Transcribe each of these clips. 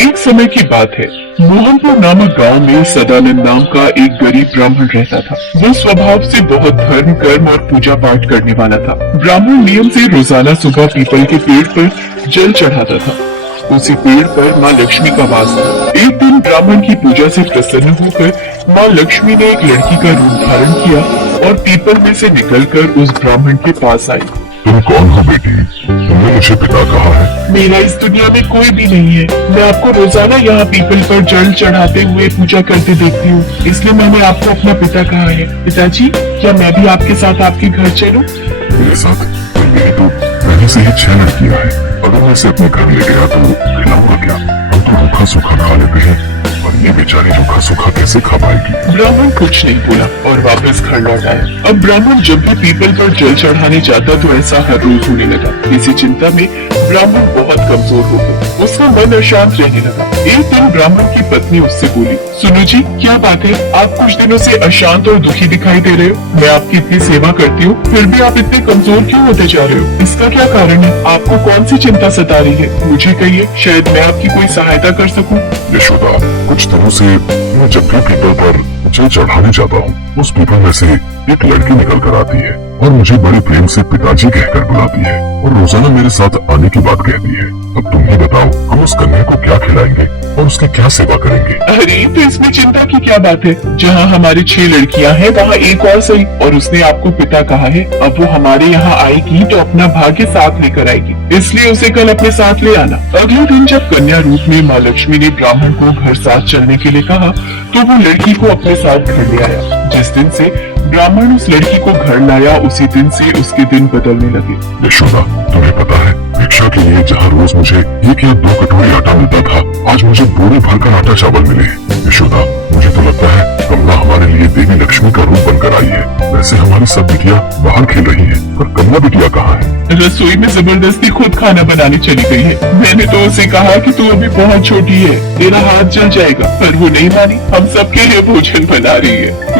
एक समय की बात है, मोहनपुर नामक गांव में सदानंद नाम का एक गरीब ब्राह्मण रहता था। वो स्वभाव से बहुत धर्म कर्म और पूजा पाठ करने वाला था। ब्राह्मण नियम से रोजाना सुबह पीपल के पेड़ पर जल चढ़ाता था। उसी पेड़ पर माँ लक्ष्मी का वास था। एक दिन ब्राह्मण की पूजा से प्रसन्न होकर माँ लक्ष्मी ने एक लड़की का रूप धारण किया और पीपल में से निकलकर उस ब्राह्मण के पास आई। तुम कौन हो बेटी? तुमने मुझे पिता कहा है। मेरा इस दुनिया में कोई भी नहीं है। मैं आपको रोजाना यहाँ पीपल पर जल चढ़ाते हुए पूजा करते देखती हूँ, इसलिए मैंने आपको अपना पिता कहा है। पिताजी, क्या मैं भी आपके साथ आपके घर चलूं? मेरे साथ? मेरी तो पहले से ही 6 लड़कियाँ हैं। अगर मैं इसे अपने घर ले गया तो खिलाऊंगा क्या? हम तो रूखा सूखा खा लेते हैं, और ये बेचारी रूखा सूखा कैसे खा पाएगी? ब्राह्मण कुछ नहीं बोला और वापस घर लौट आया। अब ब्राह्मण जब भी पीपल पर जल चढ़ाने जाता तो ऐसा हर रोज होने लगा। इसी चिंता में ब्राह्मण बहुत कमजोर हो गया। उसका मन अशांत रहने लगा। एक दिन ब्राह्मण की पत्नी उससे बोली, सुनो जी, क्या बात है? आप कुछ दिनों से अशांत और दुखी दिखाई दे रहे हो। मैं आपकी इतनी सेवा करती हूँ, फिर भी आप इतने कमजोर क्यों होते जा रहे हो? इसका क्या कारण है? आपको कौन सी चिंता सता रही है? मुझे कहिए, शायद मैं आपकी कोई सहायता कर सकूं। यशोदा, कुछ दिनों से मैं जब भी पीपल पर जल चढ़ाने जाता हूँ, उस पीपल में से एक लड़की निकल कर आती है और मुझे बड़े प्रेम से पिताजी कहकर बुलाती है और रोजाना मेरे साथ आने की बात कहती है। अब तुम ही बताओ, हम उस कन्या को क्या खिलाएंगे और उसकी क्या सेवा करेंगे? अरे, तो इसमें चिंता की क्या बात है? जहाँ हमारी 6 लड़कियाँ हैं, वहाँ एक और सही। और उसने आपको पिता कहा है। अब वो हमारे यहाँ आएगी तो अपना भाग्य साथ लेकर आएगी, इसलिए उसे कल अपने साथ ले आना। अगले दिन जब कन्या रूप में माँ लक्ष्मी ने ब्राह्मण को घर साथ चलने के लिए कहा, तो वो लड़की को अपने साथ घर ले आया। जिस दिन से ब्राह्मण उस लड़की को घर लाया, उसी दिन से उसके दिन बदलने लगे। यशोदा, तुम्हें पता है, भिक्षा के लिए जहाँ रोज मुझे 1 या 2 कटोरी आटा मिलता था, आज मुझे बोरे भरकर आटा चावल मिले। यशोदा, मुझे तो लगता है कमला हमारे लिए देवी लक्ष्मी का रूप बनकर आई है। वैसे हमारी सब बिटिया बाहर खेल रही है, पर कमला बिटिया कहाँ है? रसोई में जबरदस्ती खुद खाना बनाने चली गई है। मैंने तो उसे कहा कि तू अभी बहुत छोटी है, तेरा हाथ जल जाएगा, पर वो नहीं मानी। हम सबके लिए भोजन बना रही है।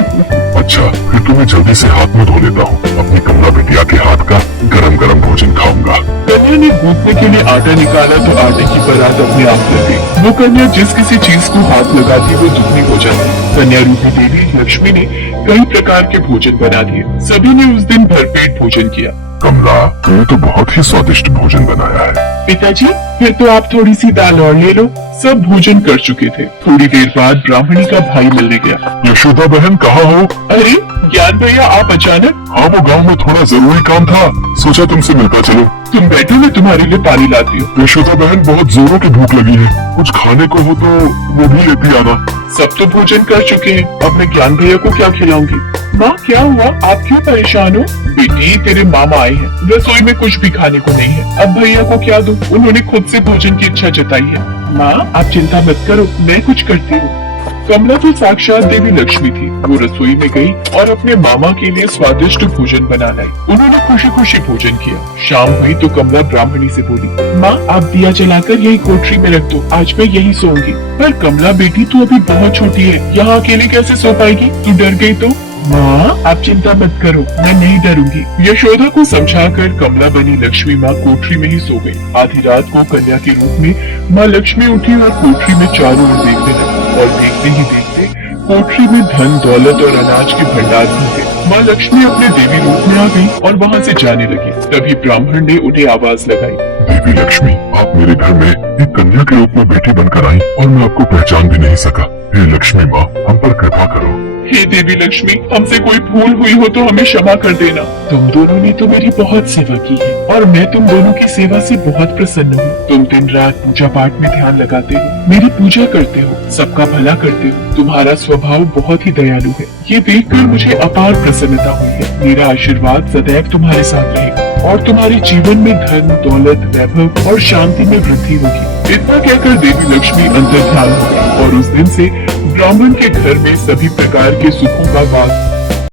अच्छा, फिर तो मैं जल्दी से हाथ मुंह धो लेता हूँ। अपनी कमला बिटिया के हाथ का गरम गरम भोजन खाऊंगा। कन्या ने गूंथने के लिए आटा निकाला तो आटे की परात अपने आप लग गई। वो कन्या जिस किसी चीज को हाथ लगाती वो दुगनी हो जाती। कन्या रूपी देवी लक्ष्मी ने कई प्रकार के भोजन बना दिए। सभी ने उस दिन भरपेट भोजन किया। कमला, तुमने तो बहुत ही स्वादिष्ट भोजन बनाया है। पिताजी, फिर तो आप थोड़ी सी दाल और ले लो। सब भोजन कर चुके थे। थोड़ी देर बाद ब्राह्मणी का भाई मिलने गया। यशोदा बहन, कहाँ हो? अरे ज्ञान भैया, आप अचानक? हाँ, वो गांव में थोड़ा जरूरी काम था, सोचा तुमसे मिलता चलो। तुम बैठो, मैं तुम्हारे लिए पानी लाती हूँ। यशोदा बहन, बहुत जोरों की भूख लगी है, कुछ खाने को हो तो वो भी लेती आना। सब तो भोजन कर चुके हैं, अब मैं ज्ञान भैया को क्या खिलाऊंगी? माँ, क्या हुआ? आप क्यों परेशान हो? बेटी, तेरे मामा आए हैं, रसोई में कुछ भी खाने को नहीं है। अब भैया को क्या दूं? उन्होंने खुद से भोजन की इच्छा जताई है। माँ, आप चिंता मत करो, मैं कुछ करती हूँ। कमला तो साक्षात देवी लक्ष्मी थी। वो रसोई में गई और अपने मामा के लिए स्वादिष्ट भोजन बना लाई। उन्होंने खुशी खुशी भोजन किया। शाम हुई तो कमला ब्राह्मणी से बोली, माँ, आप दिया जलाकर यही कोठरी में रख दो, आज मैं यही सोऊंगी। पर कमला बेटी, तू अभी बहुत छोटी है, यहाँ अकेले कैसे सो पाएगी? तू डर गई तो? माँ, आप चिंता मत करो, मैं नहीं डरूंगी। यशोदा को समझाकर कमला बनी लक्ष्मी माँ कोठरी में ही सो गई। आधी रात को कन्या के रूप में माँ लक्ष्मी उठी और कोठरी में चारों ओर देखने लगी। और देखते ही देखते कोठरी में धन दौलत और अनाज के भंडार भर गए। माँ लक्ष्मी अपने देवी रूप में आ गई और वहाँ से जाने लगी। तभी ब्राह्मण ने उन्हें आवाज लगाई, देवी लक्ष्मी, आप मेरे घर में एक कन्या के रूप में बेटी बनकर आई और मैं आपको पहचान भी नहीं सका। हे लक्ष्मी माँ, हम पर कृपा करो। हे देवी लक्ष्मी, हमसे कोई भूल हुई हो तो हमें क्षमा कर देना। तुम दोनों ने तो मेरी बहुत सेवा की है और मैं तुम दोनों की सेवा से बहुत प्रसन्न हूँ। तुम दिन रात पूजा पाठ में ध्यान लगाते हो, मेरी पूजा करते हो, सबका भला करते हो। तुम्हारा स्वभाव बहुत ही दयालु है। ये देखकर मुझे अपार प्रसन्नता हुई है। मेरा आशीर्वाद सदैव तुम्हारे साथ रहेगा और तुम्हारे जीवन में धन दौलत वैभव और शांति में वृद्धि होगी। इतना कहकर देवी लक्ष्मी अंतर्ध्यान हो गई और उस दिन से ब्राह्मण के घर में सभी प्रकार के सुखों का वास